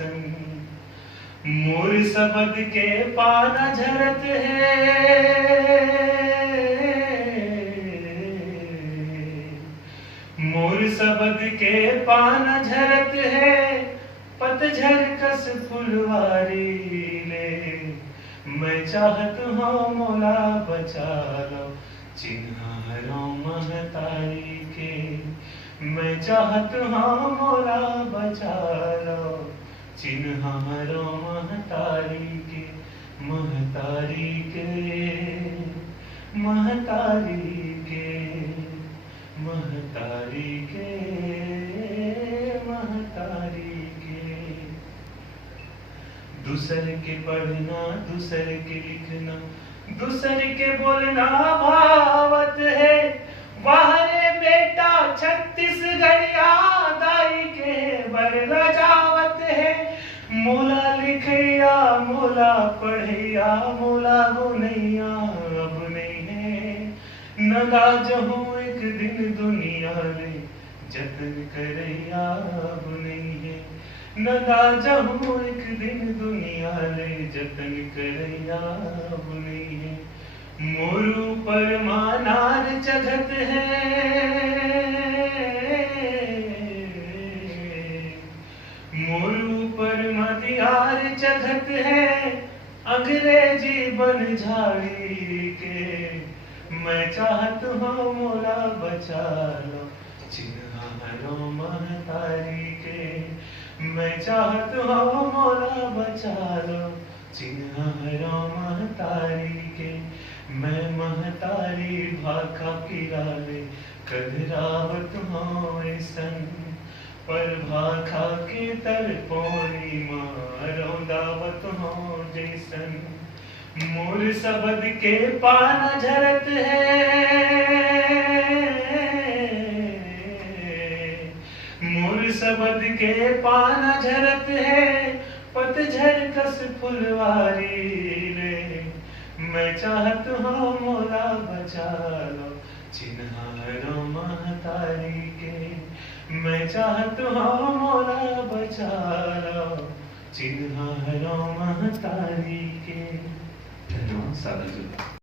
ऐसन मोर सबद के पाना झरत है, मोर सबद के पाना झरत है, पतझड़ कस फुलवारी ले। मैं चाहत हूँ मौला बचा लो चिन्हारों महतारी के, मैं चाहत हूँ मौला बचा लो चिन्हारों महतारी के, महतारी के, महतारी के, महतारी के, महतारी के। दूसर के पढ़ना दूसर के लिखना दूसर के बोलना भावत है, वाहरे बेटा छत्तीसगढ़िया दाई के बरला जावत है। मोला लिखैया मोला पढ़ैया मोला गुनैया अब नहीं है, नगा जहूँ एक दिन दुनिया ले जतन करैया अब नहीं है, नगा जहूँ एक दिन दुनिया ले जतन करैया अब नहीं है। मोरू पर मानार चघत है, मोरू पर मदियार चघत है, अंग्रेजी बन झाड़ी के। मैं चाहत हूँ मौला बचा लो चिन्हारों महतारी के, मैं चाहत हूँ मौला बचा लो चिन्हारों महतारी के। मैं महतारी भाखा किराले कदरावत हूँ ऐसन, पर भाखा के तर पोनी मारो दावत हूँ जैसन। मोर सबद के पाना झरत है, मोर सबद के पाना झरत है, पतझड़ कस फुलवारी ले। मैं चाहत हूँ मौला बचा लो चिन्हारों महतारी के, मैं चाहत हूँ मौला बचा लो चिन्हारों महतारी के। धन्यवाद। सादर